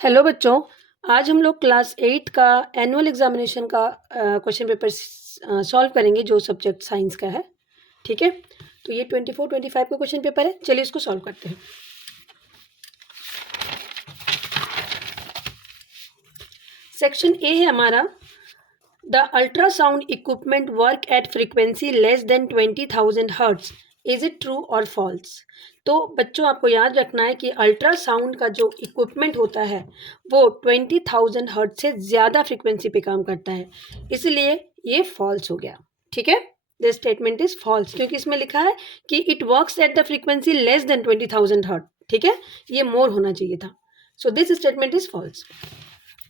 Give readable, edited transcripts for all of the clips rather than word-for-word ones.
Hello बच्चों। आज हम लोग क्लास 8 का एनुअल एग्जामिनेशन का क्वेश्चन पेपर सॉल्व करेंगे जो सब्जेक्ट साइंस का है। ठीक है, तो ये 24-25 का क्वेश्चन पेपर है। चलिए इसको सॉल्व करते हैं। सेक्शन ए है हमारा, the ultrasound equipment work at frequency less than 20,000 hertz, is it true और फॉल्स। तो बच्चों आपको याद रखना है कि अल्ट्रासाउंड का जो इक्विपमेंट होता है वो 20,000 हर्ट्ज से ज़्यादा फ्रीक्वेंसी पे काम करता है, इसलिए ये फॉल्स हो गया। ठीक है, दिस स्टेटमेंट इज फॉल्स क्योंकि इसमें लिखा है कि it works at the frequency less than 20,000 hertz. ठीक है, ये मोर होना चाहिए था। So this statement is false.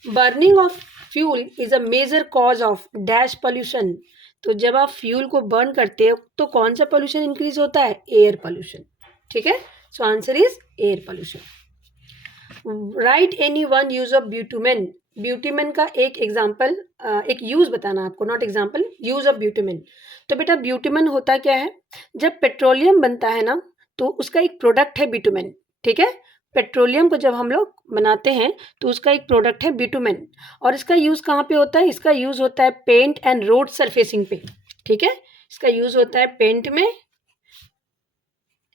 Burning of fuel is a major cause of dash pollution. तो जब आप फ्यूल को बर्न करते हो तो कौन सा पॉल्यूशन इंक्रीज होता है? Air pollution. ठीक है, so answer is air pollution. Right any one use of bitumen. Bitumen का एक एग्जाम्पल, एक यूज बताना आपको, not example, use of bitumen. तो बेटा ब्यूटिमेन होता क्या है? जब पेट्रोलियम बनता है ना तो उसका एक प्रोडक्ट है ब्यूटिमेन। ठीक है, पेट्रोलियम को जब हम लोग बनाते हैं तो उसका एक प्रोडक्ट है ब्यूटुमेन। और इसका यूज़ कहाँ पे होता है? इसका यूज़ होता है पेंट एंड रोड सरफेसिंग पे। ठीक है, इसका यूज़ होता है पेंट में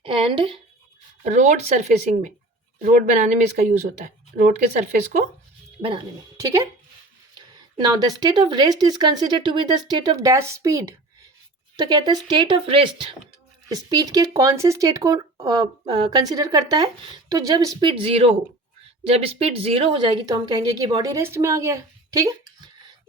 एंड रोड सरफेसिंग में। रोड बनाने में इसका यूज़ होता है, रोड के सरफेस को बनाने में। ठीक है, now the state of rest is consider to be the state of dash speed. तो कहता है स्टेट ऑफ रेस्ट स्पीड के कौन से स्टेट को कंसिडर करता है? तो जब स्पीड जीरो हो, जब स्पीड जीरो हो जाएगी तो हम कहेंगे कि बॉडी रेस्ट में आ गया है। ठीक है,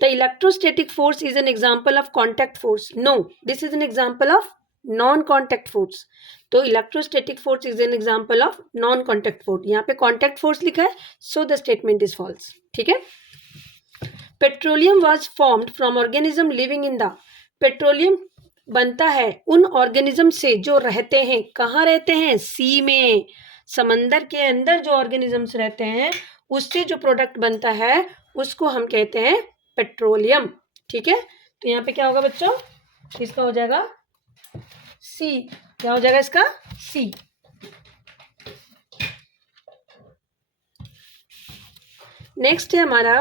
the electrostatic force is an example of contact force. No, this is an example of non contact force. तो electrostatic force is an example of non contact force. यहाँ पे कॉन्टैक्ट फोर्स लिखा है, so the statement is false. ठीक है, petroleum was formed from organism living in the. Petroleum बनता है उन ऑर्गेनिज्म से जो रहते हैं, कहाँ रहते हैं? सी में, समंदर के अंदर जो ऑर्गेनिजम्स रहते हैं उससे जो प्रोडक्ट बनता है उसको हम कहते हैं पेट्रोलियम। ठीक है, तो यहाँ पे क्या होगा बच्चों? इसका हो जाएगा सी। क्या हो जाएगा इसका? सी। नेक्स्ट है हमारा,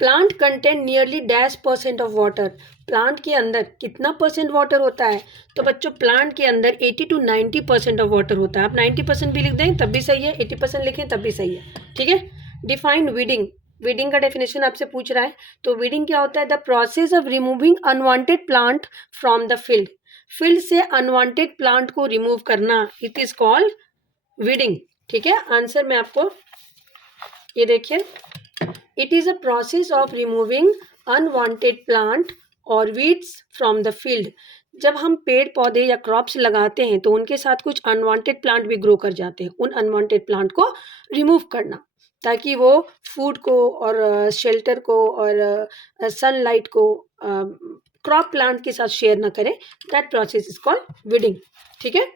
plant content nearly dash % of water. Plant के अंदर कितना % वाटर होता है? तो बच्चों प्लांट के अंदर 80 to 90% ऑफ वाटर होता है। आप 90% भी लिख दें तब भी सही है, 80% लिखें तब भी सही है। ठीक है, डिफाइन वीडिंग। वीडिंग का डेफिनेशन आपसे पूछ रहा है, तो वीडिंग क्या होता है? The process of removing unwanted plant from the field. Field से अनवांटेड प्लांट को रिमूव करना, इट इज कॉल्ड वीडिंग। ठीक है, आंसर में आपको ये देखिए, it is a process of removing unwanted plant और वीड्स फ्रॉम द फील्ड। जब हम पेड़ पौधे या क्रॉप्स लगाते हैं तो उनके साथ कुछ अनवांटेड प्लांट भी ग्रो कर जाते हैं। उन अनवांटेड प्लांट को रिमूव करना ताकि वो फूड को और शेल्टर को और सनलाइट को क्रॉप प्लांट के साथ शेयर ना करें, that process is called weeding. ठीक है,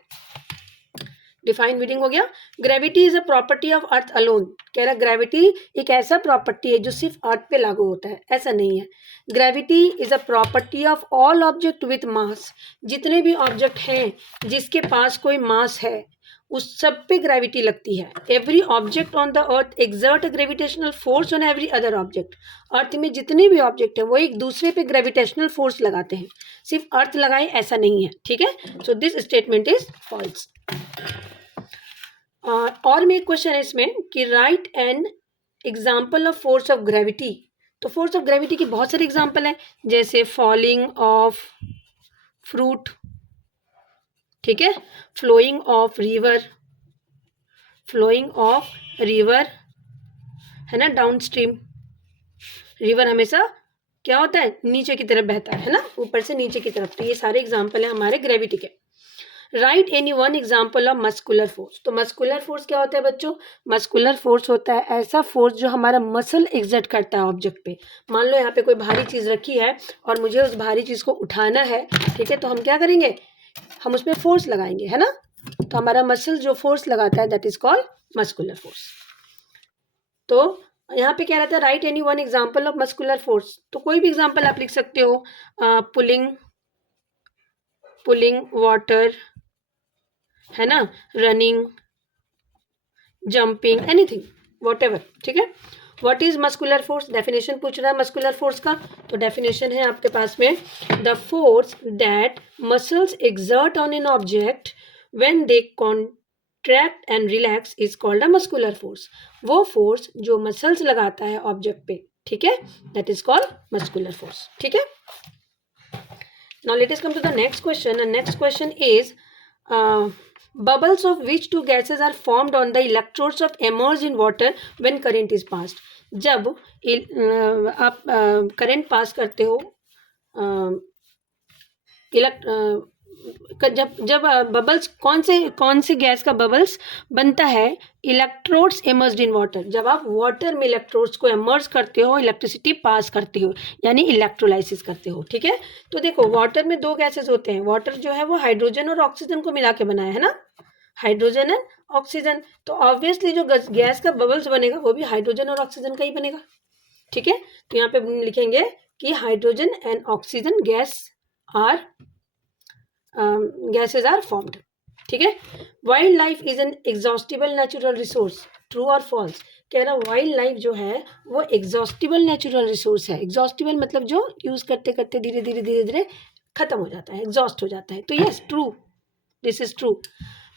डिफाइन वीडिंग हो गया। Gravity is a property of earth alone. कह रहा ग्रेविटी एक ऐसा प्रॉपर्टी है जो सिर्फ अर्थ पे लागू होता है, ऐसा नहीं है। Gravity is a property of all object with mass. जितने भी ऑब्जेक्ट हैं जिसके पास कोई मास है उस सब पे ग्रेविटी लगती है। Every object on the earth exert a gravitational force on every other object. Earth में जितने भी ऑब्जेक्ट हैं वो एक दूसरे पे ग्रेविटेशनल फोर्स लगाते हैं, सिर्फ अर्थ लगाए ऐसा नहीं है। ठीक है, so this statement is false. और में एक क्वेश्चन है इसमें कि write an example of force of gravity. तो फोर्स ऑफ ग्रेविटी की बहुत सारे एग्जाम्पल हैं, जैसे फॉलिंग ऑफ फ्रूट, ठीक है, flowing of river, flowing of river है ना, डाउन स्ट्रीम। रिवर हमेशा क्या होता है? नीचे की तरफ बहता है ना, ऊपर से नीचे की तरफ। तो ये सारे एग्जाम्पल है हमारे ग्रेविटी के। Right any one example of muscular force. तो मस्कुलर फोर्स क्या होता है बच्चों? मस्कुलर फोर्स होता है ऐसा फोर्स जो हमारा मसल एग्जर्ट करता है ऑब्जेक्ट पे। मान लो यहाँ पे कोई भारी चीज़ रखी है और मुझे उस भारी चीज़ को उठाना है, ठीक है, तो हम क्या करेंगे? हम उस पर फोर्स लगाएंगे, है ना। तो हमारा मसल जो फोर्स लगाता है that is called muscular force. तो यहाँ पे क्या रहता है? Right any one example of muscular force. तो कोई भी एग्जाम्पल आप लिख सकते हो, पुलिंग, पुलिंग वाटर, है ना, रनिंग, जंपिंग, एनीथिंग, वॉट, ठीक है। What is muscular force, definition पूछ रहा है मस्कुलर फोर्स का, तो डेफिनेशन है आपके पास में, the force that muscles exert on an object when they contract and relax is called a muscular force. वो फोर्स जो मसल्स लगाता है ऑब्जेक्ट पे, ठीक है, that is called muscular force, ठीक है। Now let us come to the next question, and next question is bubbles of which two gases are formed on the electrodes of immersed in water when current is passed। जब आप current pass करते हो, जब bubbles, कौन से gas का bubbles बनता है, इलेक्ट्रोड्स इमर्स्ड इन वाटर। जब आप वाटर में इलेक्ट्रोड्स को इमर्स करते हो, इलेक्ट्रिसिटी पास करते हो, यानी इलेक्ट्रोलाइसिस करते हो, ठीक है। तो देखो वाटर में दो गैसेस होते हैं, वाटर जो है वो हाइड्रोजन और ऑक्सीजन को मिला के बना है ना, हाइड्रोजन एंड ऑक्सीजन। तो ऑब्वियसली जो गैस का बबल्स बनेगा वो भी हाइड्रोजन और ऑक्सीजन का ही बनेगा, ठीक है। तो यहाँ पे लिखेंगे कि hydrogen and oxygen gases are formed, ठीक है। Wild life is an exhaustible natural resource, true और फॉल्स। कह रहा वाइल्ड लाइफ जो है वो एग्जॉस्टिबल नेचुरल रिसोर्स है। एग्जॉस्टिबल मतलब जो यूज करते करते धीरे धीरे धीरे धीरे खत्म हो जाता है, एग्जॉस्ट हो जाता है। तो yes, true, this is true.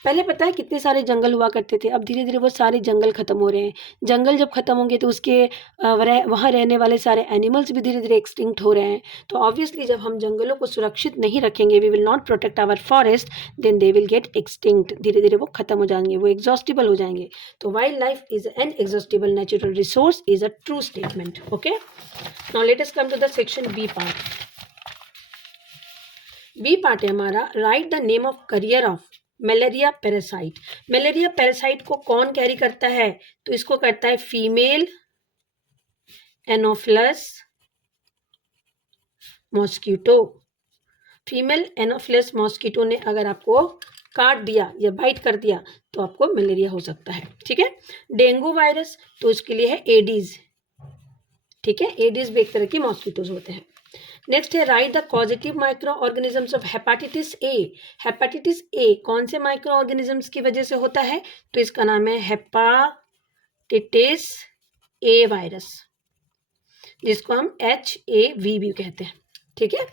पहले पता है कितने सारे जंगल हुआ करते थे, अब धीरे धीरे वो सारे जंगल खत्म हो रहे हैं। जंगल जब खत्म होंगे तो उसके वहाँ रहने वाले सारे एनिमल्स भी धीरे धीरे एक्सटिंक्ट हो रहे हैं। तो ऑब्वियसली जब हम जंगलों को सुरक्षित नहीं रखेंगे, we will not protect our forest, then they will get extinct, धीरे धीरे वो खत्म हो जाएंगे, वो एग्जॉस्टिबल हो जाएंगे। तो wildlife is an exhaustible natural resource is a true statement, okay. Now let us come to the section B part. B part है हमारा, write the name of carrier of malaria parasite. Malaria parasite को कौन carry करता है, तो इसको करता है female anopheles mosquito. Female anopheles mosquito ने अगर आपको काट दिया या बाइट कर दिया तो आपको मलेरिया हो सकता है, ठीक है। डेंगू वायरस, तो इसके लिए है एडीज, ठीक है। एडीज भी एक तरह की मॉस्किटोज होते हैं। नेक्स्ट है right the causative micro organisms of hepatitis A. Hepatitis ए कौन से माइक्रो ऑर्गेनिजम्स की वजह से होता है, तो इसका नाम है हेपाटाइटिस ए वायरस, जिसको हम HAV भी कहते हैं, ठीक है।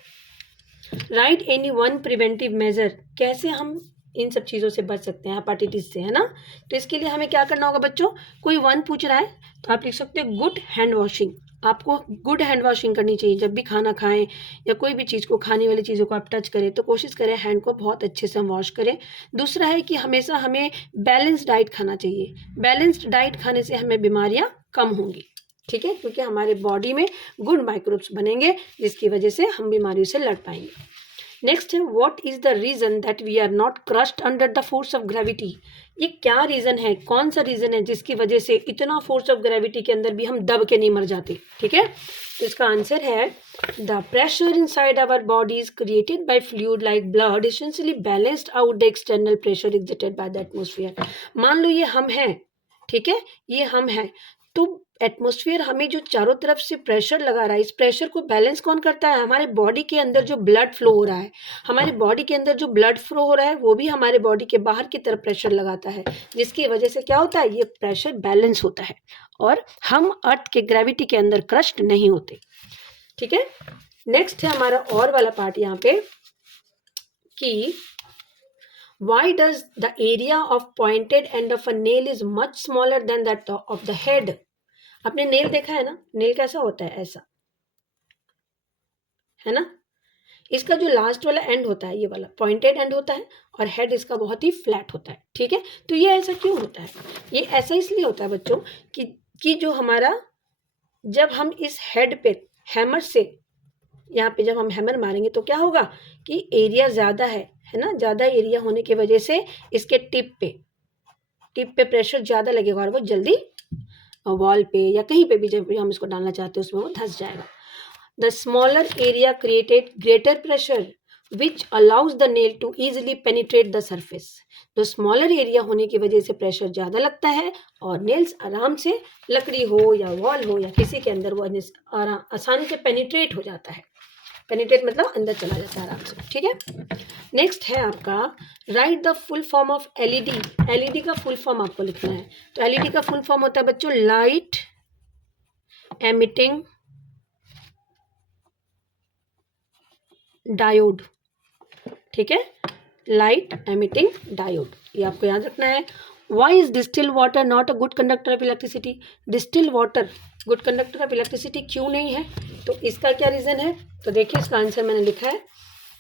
Right any one preventive measure, कैसे हम इन सब चीज़ों से बच सकते हैं हेपाटाइटिस से, है ना। तो इसके लिए हमें क्या करना होगा बच्चों, कोई वन पूछ रहा है तो आप लिख सकते हो गुड हैंड वॉशिंग। आपको गुड हैंड वॉशिंग करनी चाहिए, जब भी खाना खाएं या कोई भी चीज़ को, खाने वाली चीज़ों को आप टच करें तो कोशिश करें हैंड को बहुत अच्छे से हम वॉश करें। दूसरा है कि हमेशा हमें बैलेंस्ड डाइट खाना चाहिए। बैलेंस्ड डाइट खाने से हमें बीमारियां कम होंगी, ठीक है, क्योंकि हमारे बॉडी में गुड माइक्रोब्स बनेंगे जिसकी वजह से हम बीमारियों से लड़ पाएंगे। नेक्स्ट है what is the reason that we are not crushed under the force of gravity. ये क्या रीजन है, कौन सा रीजन है जिसकी वजह से इतना फोर्स ऑफ ग्रेविटी के अंदर भी हम दब के नहीं मर जाते, ठीक है। तो इसका आंसर है the pressure inside our body is created by fluid like blood essentially balanced out the external pressure exerted by the atmosphere. मान लो ये हम हैं, ठीक है, ये हम हैं, तो एटमॉस्फेयर हमें जो चारों तरफ से प्रेशर लगा रहा है, इस प्रेशर को बैलेंस कौन करता है, हमारे बॉडी के अंदर जो ब्लड फ्लो हो रहा है। हमारे बॉडी के अंदर जो ब्लड फ्लो हो रहा है वो भी हमारे बॉडी के बाहर की तरफ प्रेशर लगाता है, जिसकी वजह से क्या होता है, ये प्रेशर बैलेंस होता है और हम अर्थ के ग्रेविटी के अंदर क्रश्ड नहीं होते, ठीक है। नेक्स्ट है हमारा और वाला पार्ट यहाँ पे कि why does the area of pointed end of a nail is much smaller than that of the head। आपने नेल देखा है ना, नेल कैसा होता है, ऐसा, है ना। इसका जो लास्ट वाला एंड होता है, ये वाला पॉइंटेड एंड होता है और हेड इसका बहुत ही फ्लैट होता है, ठीक है। तो ये ऐसा क्यों होता है, ये ऐसा इसलिए होता है बच्चों कि जो हमारा, जब हम इस हेड पे हैमर से, यहाँ पे जब हम हैमर मारेंगे तो क्या होगा कि एरिया ज़्यादा है ना, ज़्यादा एरिया होने की वजह से इसके टिप पे प्रेशर ज़्यादा लगेगा और वो जल्दी वॉल पे या कहीं पे भी जब हम इसको डालना चाहते हैं उसमें वो धंस जाएगा। The smaller area created greater pressure which allows the nail to easily penetrate the surface. तो स्मॉलर एरिया होने की वजह से प्रेशर ज़्यादा लगता है और नेल्स आराम से, लकड़ी हो या वॉल हो या किसी के अंदर, वो आसानी से पेनिट्रेट हो जाता है, पेनिट्रेट मतलब अंदर चला जाता है आराम से, ठीक है। नेक्स्ट है आपका right the full form of LED. LED का फुल फॉर्म आपको लिखना है। तो एलईडी का फुल फॉर्म होता है बच्चों लाइट एमिटिंग डायोड, ठीक है, लाइट एमिटिंग डायोड, ये आपको याद रखना है। Why is distil water not a good conductor of electricity. Distil water good conductor of electricity क्यों नहीं है, तो इसका क्या रीजन है, तो देखिए इसका आंसर मैंने लिखा है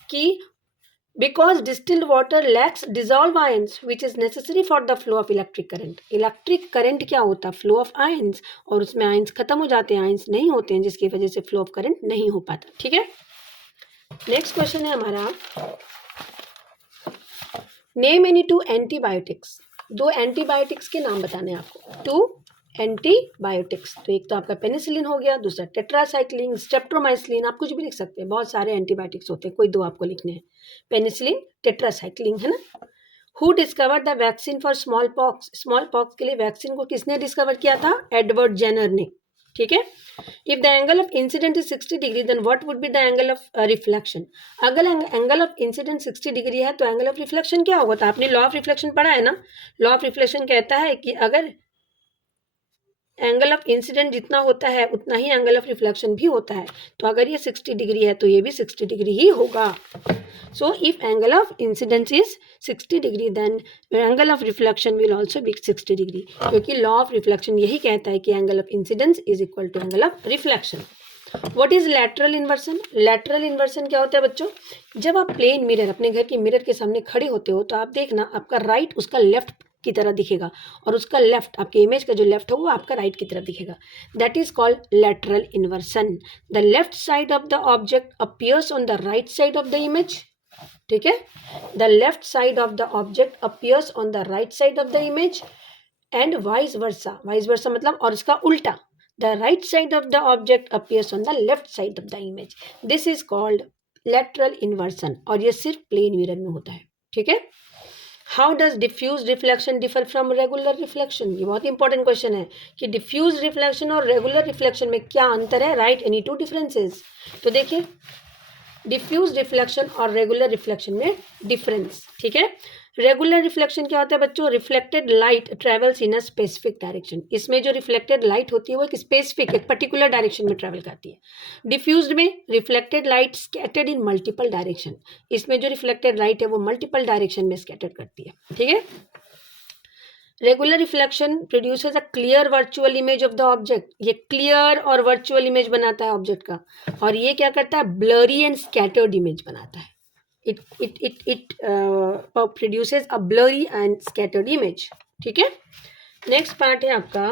कि because distilled water lakhs dissolve ions which is necessary for the flow of electric current. Electric current क्या होता है, फ्लो ऑफ आयंस, और उसमें आयंस खत्म हो जाते हैं, आयंस नहीं होते हैं, जिसकी वजह से फ्लो ऑफ करंट नहीं हो पाता, ठीक है। नेक्स्ट क्वेश्चन है हमारा नेम एनी टू एंटीबायोटिक्स। दो एंटीबायोटिक्स के नाम बताने हैं आपको, टू एंटीबायोटिक्स। तो एक तो आपका पेनिसिलिन हो गया, दूसरा टेट्रासाइक्लिन, स्ट्रेप्टोमाइसिलिन, आप कुछ भी लिख सकते हैं, बहुत सारे एंटीबायोटिक्स होते हैं, कोई दो आपको लिखने हैं, पेनिसिलिन टेट्रासाइक्लिन, है ना। Who discover the vaccine for small pox. Small pox के लिए वैक्सीन को किसने डिस्कवर किया था, एडवर्ड जेनर ने, ठीक है। If the angle of incident is 60 degree then what would be the angle of reflection. अगर एंगल ऑफ इंसिडेंट 60 डिग्री है तो एंगल ऑफ रिफ्लेक्शन क्या होगा, तो आपने लॉ ऑफ रिफ्लेक्शन पढ़ा है ना। लॉ ऑफ रिफ्लेक्शन कहता है कि अगर एंगल ऑफ इंसिडेंट जितना होता है उतना ही एंगल ऑफ रिफ्लेक्शन भी होता है, तो अगर ये 60 डिग्री है तो ये भी 60 डिग्री ही होगा। So if angle of incidence is 60 degree then angle of reflection will also be 60 degree, क्योंकि लॉ ऑफ रिफ्लेक्शन यही कहता है कि angle of incidence is equal to angle of reflection. What is lateral inversion. Lateral inversion क्या होता है बच्चों, जब आप प्लेन मिरर अपने घर के मिरर के सामने खड़े होते हो तो आप देखना आपका राइट उसका लेफ्ट की तरह दिखेगा, और उसका लेफ्ट आपके इमेज का जो लेफ्ट है वो आपका राइट की तरफ दिखेगा, that is called lateral inversion. The left side of the object appears on the right side of the image, ठीक है। The left side of the object appears on the right side of the image and vice versa. Vice versa मतलब और इसका उल्टा, the right side of the object appears on the left side of the image, this is called lateral inversion, और ये सिर्फ plane mirror में होता है, ठीक है। How does diffuse reflection differ from regular reflection. ये बहुत इंपॉर्टेंट क्वेश्चन है कि डिफ्यूज रिफ्लेक्शन और रेगुलर रिफ्लेक्शन में क्या अंतर है, राइट एनी टू डिफरेंसेस। तो देखिए डिफ्यूज रिफ्लेक्शन और रेगुलर रिफ्लेक्शन में डिफरेंस, ठीक है। रेगुलर रिफ्लेक्शन क्या होता है बच्चों, reflected light travels in a specific direction. इसमें जो रिफ्लेक्टेड लाइट होती है वो एक स्पेसिफिक एक पर्टिकुलर डायरेक्शन में ट्रेवल करती है। डिफ्यूज्ड में रिफ्लेक्टेड लाइट स्कैटर्ड इन मल्टीपल डायरेक्शन। इसमें जो रिफ्लेक्टेड लाइट है वो मल्टीपल डायरेक्शन में स्कैटर करती है, ठीक है। Regular reflection produces a clear virtual image of the object. ये क्लियर और वर्चुअल इमेज बनाता है ऑब्जेक्ट का, और ये क्या करता है, ब्लरी एंड स्कैटर्ड इमेज बनाता है। it produces a blurry and scattered image, ठीक है। नेक्स्ट पार्ट है आपका,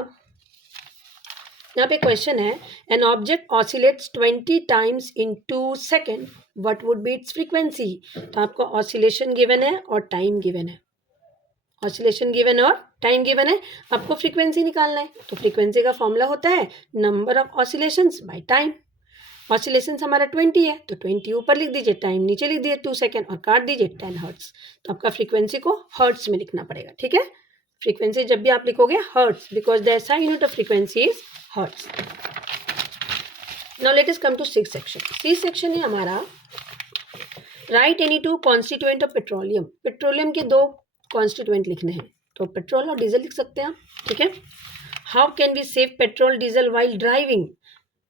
यहाँ पे क्वेश्चन है an object oscillates 20 times in 2 second, what would B it's frequency. तो आपको ऑसिलेशन गिवन है और टाइम गिवन है, ऑसिलेशन गिवन और टाइम गिवन है, आपको फ्रीक्वेंसी निकालना है। तो फ्रीक्वेंसी का फॉर्मूला होता है number of oscillations by time. Oscillations हमारा 20 है तो 20 ऊपर लिख दीजिए, टाइम नीचे लिख दीजिए 2 सेकेंड, और काट दीजिए 10 हर्ट्स। तो आपका फ्रीक्वेंसी को हर्ट्स में लिखना पड़ेगा, ठीक है। फ्रीक्वेंसी जब भी आप लिखोगे hertz, because the SI unit of frequency is hertz. Now let us come to C section. C section है हमारा write any two constituent of petroleum. Petroleum के दो कॉन्स्टिट्यूएंट लिखने हैं, तो पेट्रोल और डीजल लिख सकते हैं आप, ठीक है। How can we save petrol diesel while driving,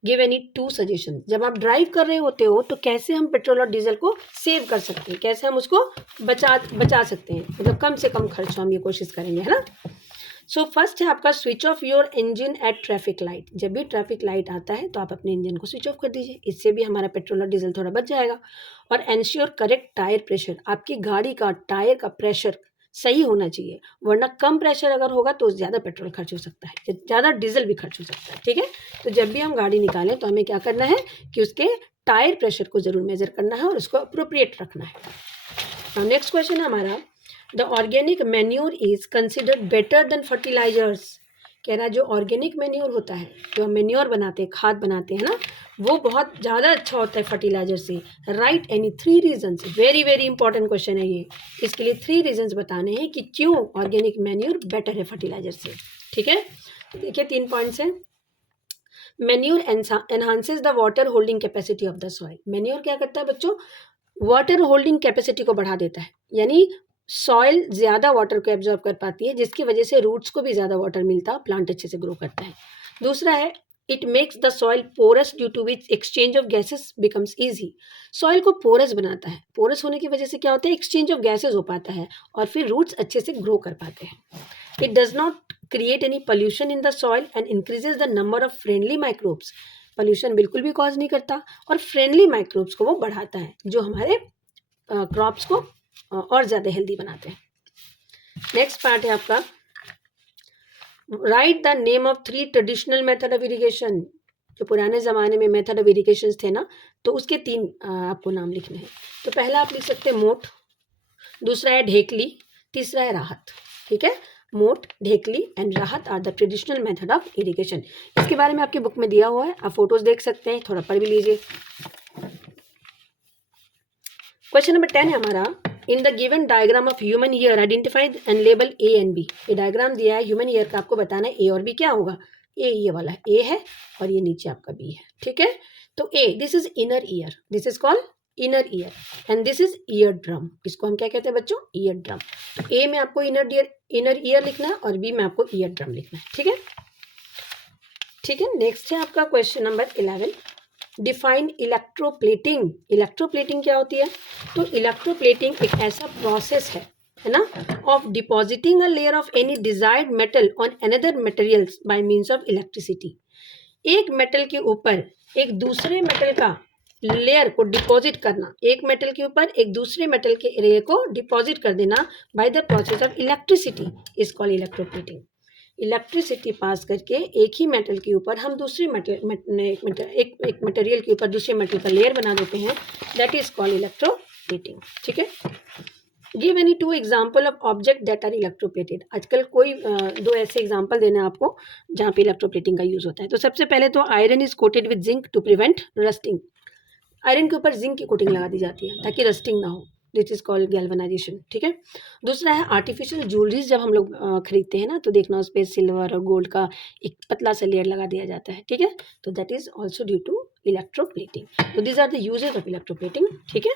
give any 2 suggestion. जब आप ड्राइव कर रहे होते हो तो कैसे हम पेट्रोल और डीजल को सेव कर सकते हैं, कैसे हम उसको बचा सकते हैं, मतलब कम से कम खर्च हम ये कोशिश करेंगे, है ना। सो फर्स्ट है आपका switch off your engine at traffic light. जब भी ट्रैफिक लाइट आता है तो आप अपने इंजन को स्विच ऑफ कर दीजिए, इससे भी हमारा पेट्रोल और डीजल थोड़ा बच जाएगा। और एंश्योर करेक्ट टायर प्रेशर, आपकी गाड़ी का टायर का प्रेशर सही होना चाहिए, वरना कम प्रेशर अगर होगा तो ज़्यादा पेट्रोल खर्च हो सकता है, ज़्यादा डीजल भी खर्च हो सकता है, ठीक है। तो जब भी हम गाड़ी निकालें तो हमें क्या करना है कि उसके टायर प्रेशर को ज़रूर मेजर करना है और उसको अप्रोप्रिएट रखना है। नेक्स्ट क्वेश्चन है हमारा, the organic manure is considered better than fertilisers. कह रहा है जो ऑर्गेनिक मैन्योर होता है, जो हम मैन्योर बनाते हैं, खाद बनाते हैं ना, वो बहुत ज़्यादा अच्छा होता है फर्टिलाइजर से। Right any 3 reasons, very very important question है ये। इसके लिए 3 रीजंस बताने हैं कि क्यों ऑर्गेनिक मैन्योर बेटर है फर्टिलाइजर से, ठीक है। तो देखिए 3 पॉइंट्स हैं। Manure enhances the water holding capacity of the soil. Manure क्या करता है बच्चों, वाटर होल्डिंग कैपेसिटी को बढ़ा देता है, यानी सॉइल ज़्यादा वाटर को एब्जॉर्ब कर पाती है, जिसकी वजह से रूट्स को भी ज़्यादा वाटर मिलता, प्लांट अच्छे से ग्रो करता है। दूसरा है it makes the soil porous due to which exchange of gases becomes easy. Soil को पोरस बनाता है, पोरस होने की वजह से क्या होता है, एक्सचेंज ऑफ गैसेस हो पाता है और फिर रूट्स अच्छे से ग्रो कर पाते हैं। It does not create any pollution in the soil and increases the number of friendly microbes. Pollution बिल्कुल भी कॉज नहीं करता और फ्रेंडली माइक्रोब्स को वो बढ़ाता है, जो हमारे क्रॉप्स को और ज़्यादा हेल्दी बनाते हैं। नेक्स्ट पार्ट है आपका, right the name of 3 traditional method of irrigation. जो पुराने ज़माने में मेथड ऑफ इरिगेशन थे ना, तो उसके 3 आपको नाम लिखने हैं। तो पहला आप लिख सकते हैं मोट, दूसरा है ढेकली, तीसरा है राहत। ठीक है, moat, dhekli and rahat are the traditional method of irrigation. इसके बारे में आपकी बुक में दिया हुआ है, आप फोटोज देख सकते हैं, थोड़ा पढ़ भी लीजिए। क्वेश्चन नंबर 10 है हमारा, in the given diagram of human ear identified and label A and B. ये डायग्राम दिया है ह्यूमन ईयर का, आपको बताना है ए और बी क्या होगा। ये वाला है, ए है और ये नीचे आपका बी है। ठीक है, तो a, this is inner ear, this is called inner ear and this is eardrum. इसको हम क्या कहते हैं बच्चों, ईयर ड्रम। तो ए में आपको इनर ईयर लिखना है और बी में आपको ईयर ड्रम लिखना है। ठीक है, ठीक है। नेक्स्ट है आपका question number 11, define electroplating. Electroplating क्या होती है, तो इलेक्ट्रोप्लेटिंग एक ऐसा प्रोसेस है ना, of depositing a layer of any desired metal on another materials by means of electricity. एक मेटल के ऊपर एक दूसरे मेटल का लेयर को डिपॉजिट करना, एक मेटल के ऊपर एक दूसरे मेटल के लेयर को डिपॉजिट कर देना by the process of electricity is called electroplating. Electricity pass करके एक ही मेटल के ऊपर हम दूसरे एक मटेरियल के ऊपर दूसरे मेटल का लेयर बना देते हैं, दैट इज कॉल्ड इलेक्ट्रोप्लेटिंग। ठीक है, give any 2 example of object that are electroplated. आजकल कोई 2 ऐसे एग्जाम्पल देना आपको जहाँ पे इलेक्ट्रोप्लेटिंग का यूज होता है। तो सबसे पहले तो iron is coated with zinc to prevent rusting. Iron के ऊपर जिंक की कोटिंग लगा दी जाती है ताकि रस्टिंग ना हो, दिस इज कॉल्ड गैल्वेनाइजेशन। ठीक है, दूसरा है आर्टिफिशियल ज्वेलरीज जब हम लोग खरीदते हैं ना, तो देखना उस पर सिल्वर और गोल्ड का एक पतला सा लेयर लगा दिया जाता है। ठीक है, तो that is also due to electroplating. तो these are the uses of electroplating. ठीक है,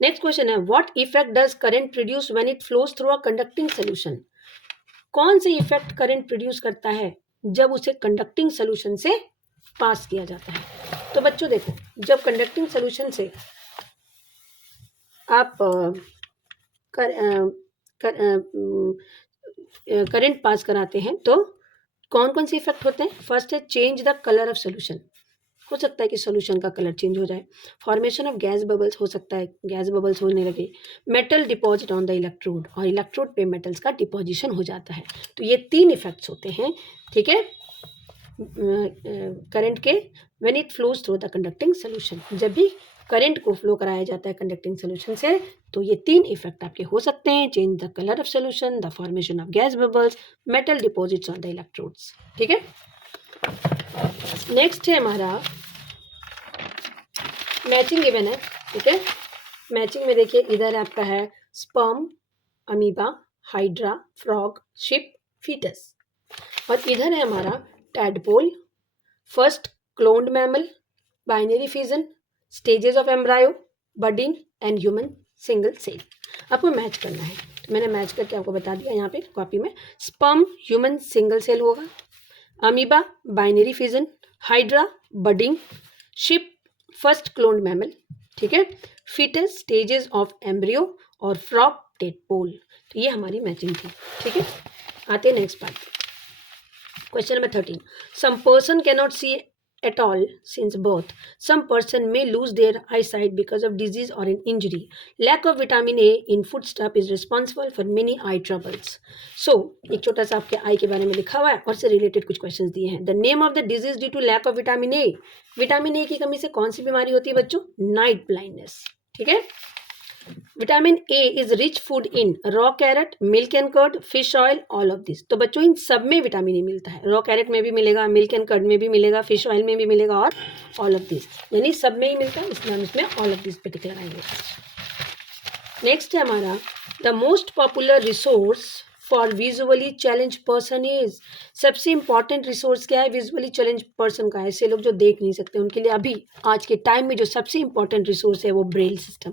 नेक्स्ट क्वेश्चन है, what effect does current produce when it flows through a conducting solution. कौन से इफेक्ट करंट प्रोड्यूस करता है जब उसे कंडक्टिंग सोल्यूशन से पास किया जाता है। तो बच्चों देखो, जब कंडक्टिंग सोल्यूशन से आप करंट पास कराते हैं तो कौन कौन से इफेक्ट होते हैं। फर्स्ट है change the colour of solution, हो सकता है कि सोल्यूशन का कलर चेंज हो जाए। फॉर्मेशन ऑफ गैस बबल्स, हो सकता है गैस बबल्स होने लगे। Metal deposit on the electrode, और इलेक्ट्रोड पे मेटल्स का डिपोजिशन हो जाता है। तो ये 3 इफेक्ट्स होते हैं। ठीक है, करंट के when it flows through the conducting solution, जब भी करंट को फ्लो कराया जाता है कंडक्टिंग सोल्यूशन से, तो ये 3 इफेक्ट आपके हो सकते हैं, change the colour of solution, the formation of gas bubbles, metal deposits on the electrodes. ठीक है, नेक्स्ट है हमारा मैचिंग गिवन है। ठीक है, मैचिंग में देखिए इधर आपका है sperm, amoeba, hydra, frog, sheep, foetus, और इधर है हमारा tadpole, first cloned mammal, binary fission, stages of embryo, budding and human single cell. आपको मैच करना है, तो मैंने मैच करके आपको बता दिया यहाँ पे कॉपी में। स्पर्म ह्यूमन सिंगल सेल होगा, amoeba binary fission, hydra budding, sheep first cloned mammal. ठीक है, फीटस स्टेजेस ऑफ एम्ब्रियो, और फ्रॉग टेडपोल। तो ये हमारी मैचिंग थी। ठीक है, आते हैं next part. Question number 13, some person cannot see at all since birth. Some person may lose their eyesight because of disease or an injury. Lack of vitamin A in foodstuff is responsible for many eye troubles. So, एक छोटा सा आपके आई के बारे में लिखा हुआ है और से रिलेटेड कुछ क्वेश्चंस दिए हैं। The name of the disease due to lack of vitamin A. Vitamin A की कमी से कौन सी बीमारी होती है बच्चों? Night blindness. ठीक है, vitamin A is rich food in raw carrot, milk and curd, fish oil, all of this. तो बच्चों इन सब में विटामिन ए मिलता है, रॉ कैरेट में भी मिलेगा, मिल्क एंड कर्ड में भी मिलेगा, फिश ऑयल में भी मिलेगा, और ऑल ऑफ दिस, यानी सब में ही मिलता है, इसलिए हम इसमें ऑल ऑफ दिस पे टिक लगाएंगे। नेक्स्ट है हमारा the most popular resource for visually challenge person is, सबसे इंपॉर्टेंट रिसोर्स क्या है विजुअली चैलेंज पर्सन का, ऐसे लोग जो देख नहीं सकते उनके लिए अभी आज के टाइम में जो सबसे इंपॉर्टेंट रिसोर्स है वो ब्रेल सिस्टम।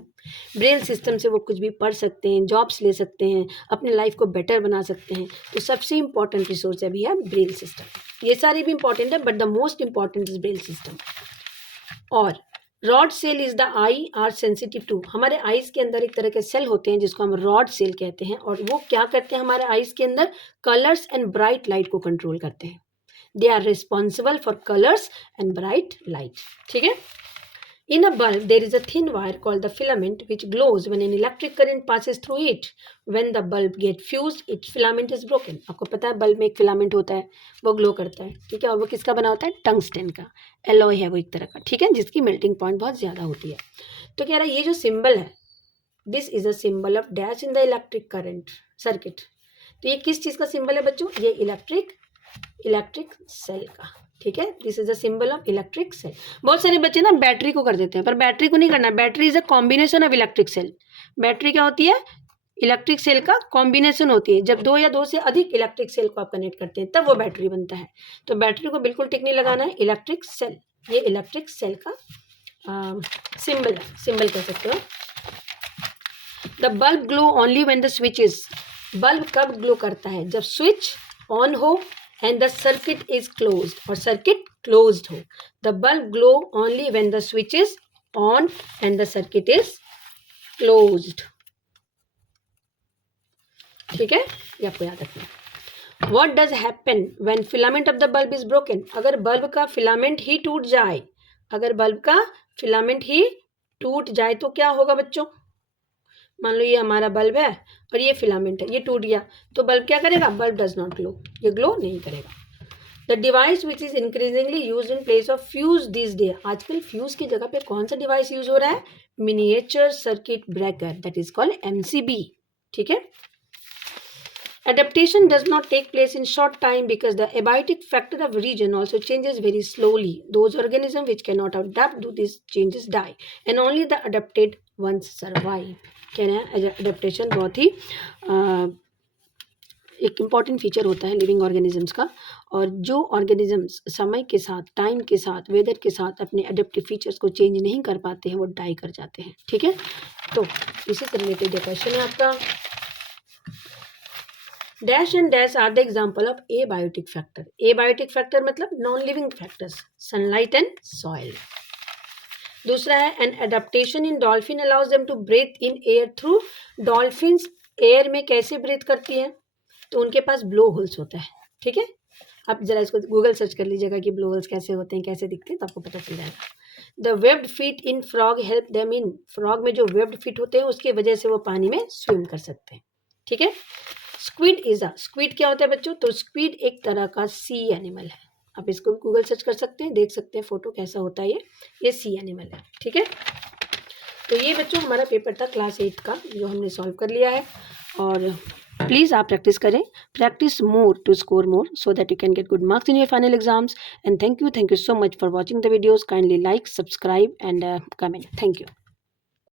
ब्रेल सिस्टम से वो कुछ भी पढ़ सकते हैं, जॉब्स ले सकते हैं, अपने लाइफ को बेटर बना सकते हैं। तो सबसे इंपॉर्टेंट रिसोर्स अभी है ब्रेल सिस्टम। ये सारे भी इंपॉर्टेंट है but the most important is braille system. और rod cell is the eye are sensitive to, हमारे आईज के अंदर एक तरह के सेल होते हैं जिसको हम रॉड सेल कहते हैं, और वो क्या करते हैं हमारे आईज के अंदर कलर्स एंड ब्राइट लाइट को कंट्रोल करते हैं। They are responsible for colours and bright light. ठीक है। In a bulb, there is a thin wire called the filament which glows when an electric current passes through it. When the bulb gets fused, its filament is broken. आपको पता है bulb में एक filament होता है, वो glow करता है, ठीक है, और वो किसका बना होता है, टंगस्टन का, एलॉय है वो एक तरह का, ठीक है, जिसकी मेल्टिंग पॉइंट बहुत ज़्यादा होती है। तो कह रहा है ये जो सिंबल है, this is a symbol of dash in the electric current circuit. तो ये किस चीज़ का सिंबल है बच्चों, ये इलेक्ट्रिक सेल का, ठीक है, this is a symbol of electric cell. बहुत सारे बच्चे ना बैटरी को कर देते हैं, पर बैटरी को नहीं करना। Battery is a combination of electric cell. Battery क्या होती है, इलेक्ट्रिक सेल का कॉम्बिनेशन होती है। जब दो या दो से अधिक इलेक्ट्रिक सेल को आप कनेक्ट करते हैं तब वो बैटरी बनता है। तो बैटरी को बिल्कुल टिक नहीं लगाना है, इलेक्ट्रिक सेल, ये इलेक्ट्रिक सेल का सिंबल है, सिंबल कह सकते हो। The bulb glow only when the switch is, bulb कब ग्लो करता है, जब स्विच ऑन हो and the circuit is closed, और circuit closed हो। the bulb glow only when the switch is on and the circuit is closed। ठीक है, ये आपको याद रखना। what does happen when filament of the bulb is broken, अगर bulb का फिलामेंट ही टूट जाए, अगर बल्ब का फिलामेंट ही टूट जाए तो क्या होगा बच्चों, मान लो ये हमारा बल्ब है और ये फिलामेंट है, ये टूट गया, तो बल्ब क्या करेगा, बल्ब डज नॉट ग्लो, ये ग्लो नहीं करेगा। The device which is increasingly use in place of fuse this day, आजकल फ्यूज की जगह पे कौन सा डिवाइस यूज हो रहा है, miniature circuit breaker, that is called MCB. ठीक है। Adaptation does not take place in short time because the abiotic factor of region also changes very slowly. Those organisms which cannot adapt to these changes die and only the adapted ones survive. कह रहे हैं adaptation बहुत ही एक important feature होता है living organisms का, और जो ऑर्गेनिजम्स समय के साथ, टाइम के साथ, वेदर के साथ अपने अडेप्टिव फीचर्स को चेंज नहीं कर पाते हैं वो डाई कर जाते हैं। ठीक है, तो इसी से रिलेटेड क्वेश्चन है आपका। Dash and dash are the example of abiotic factor. Abiotic factor मतलब non living factors, sunlight and soil. दूसरा है an adaptation in dolphin allows them to breathe in air through. Dolphins air में कैसे breathe करती हैं, तो उनके पास blow holes होता है। ठीक है, आप जरा इसको गूगल सर्च कर लीजिएगा कि ब्लो होल्स कैसे होते हैं, कैसे दिखते हैं, तो आपको पता चल जाएगा। The webbed feet in frog help them in, frog में जो वेब्ड फीट होते हैं उसकी वजह से वो पानी में स्विम कर सकते हैं। ठीक है। स्क्विड इज अ, स्क्विड क्या होता है बच्चों, तो स्क्विड एक तरह का सी एनिमल है, आप इसको गूगल सर्च कर सकते हैं, देख सकते हैं फोटो कैसा होता है, ये सी एनिमल है। ठीक है, तो ये बच्चों हमारा पेपर था क्लास 8 का जो हमने सॉल्व कर लिया है। और प्लीज़ आप प्रैक्टिस करें, practice more to score more so that you can get good marks in your final exams. And thank you so much for watching the videos. Kindly like, subscribe and comment. Thank you.